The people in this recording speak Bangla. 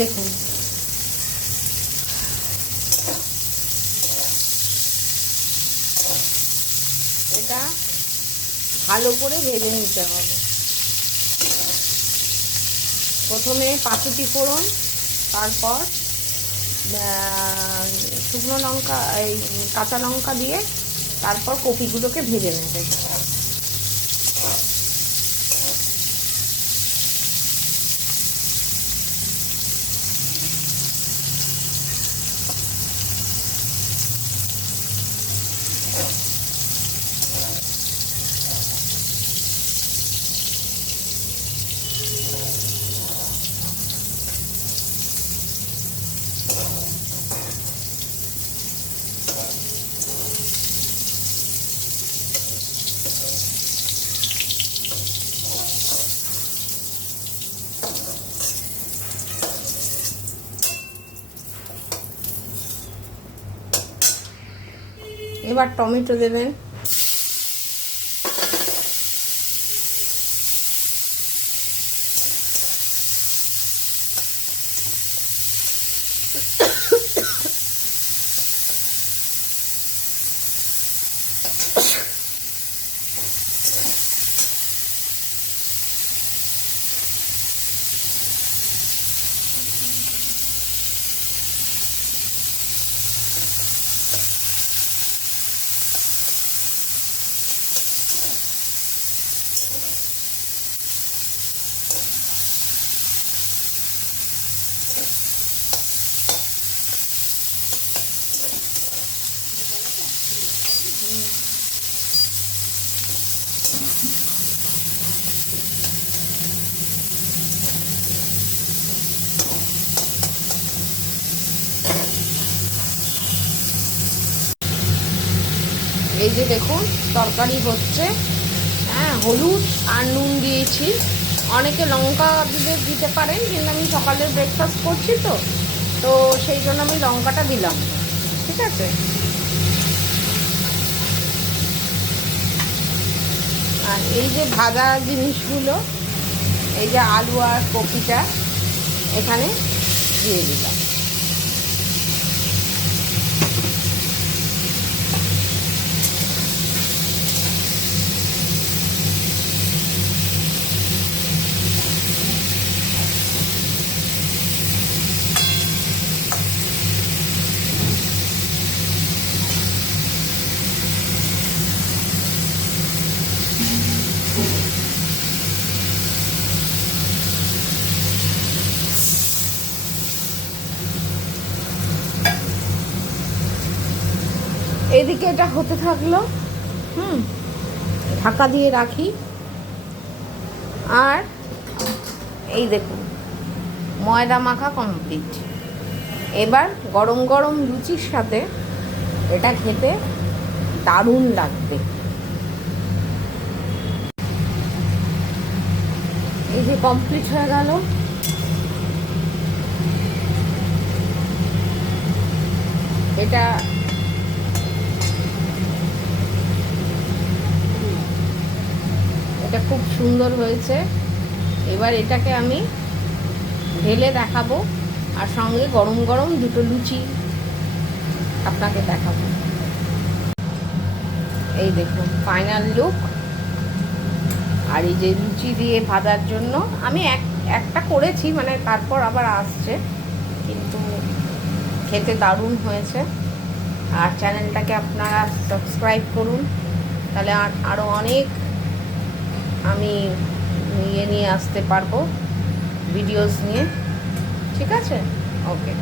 দেখুন এটা ভালো করে ভেজে নিতে হবে। প্রথমে পাঁচুটি ফোড়ন, তারপর শুকনো লঙ্কা, এই কাঁচা লঙ্কা দিয়ে তারপর কপিগুলোকে ভেজে নেবে। এবার টমেটো দেবেন। এই যে দেখুন তরকারি হচ্ছে। হ্যাঁ, হলুদ আর নুন দিয়েছি। অনেকে লঙ্কা দিতে পারেন, কিন্তু আমি সকালে ব্রেকফাস্ট করছি তো তো সেই জন্য আমি লঙ্কাটা দিলাম। ঠিক আছে, আর এই যে ভাজা জিনিসগুলো, এই যে আলু আর কপিটা এখানে দিয়ে দিলাম। এদিকে এটা হতে থাকলো। ঢাকা দিয়ে রাখি। আর এই দেখুন ময়দা মাখা কমপ্লিট। এবার গরম গরম লুচির সাথে এটা খেতে দারুণ লাগবে। এই যে কমপ্লিট হয়ে গেল। এটা খুব সুন্দর হয়েছে। এবার এটাকে আমি ঢেলে দেখাবো, আর সঙ্গে গরম গরম দুটো লুচি আপনাকে দেখাবো। এই দেখুন ফাইনাল লুক। আর এই যে লুচি দিয়ে ভাজার জন্য আমি একটা করেছি, মানে তারপর আবার আসছে, কিন্তু খেতে দারুণ হয়েছে। আর চ্যানেলটাকে আপনারা সাবস্ক্রাইব করুন, তাহলে আরও অনেক আমি নিয়ে আসতে পারবো ভিডিওস নিয়ে। ঠিক আছে, ওকে।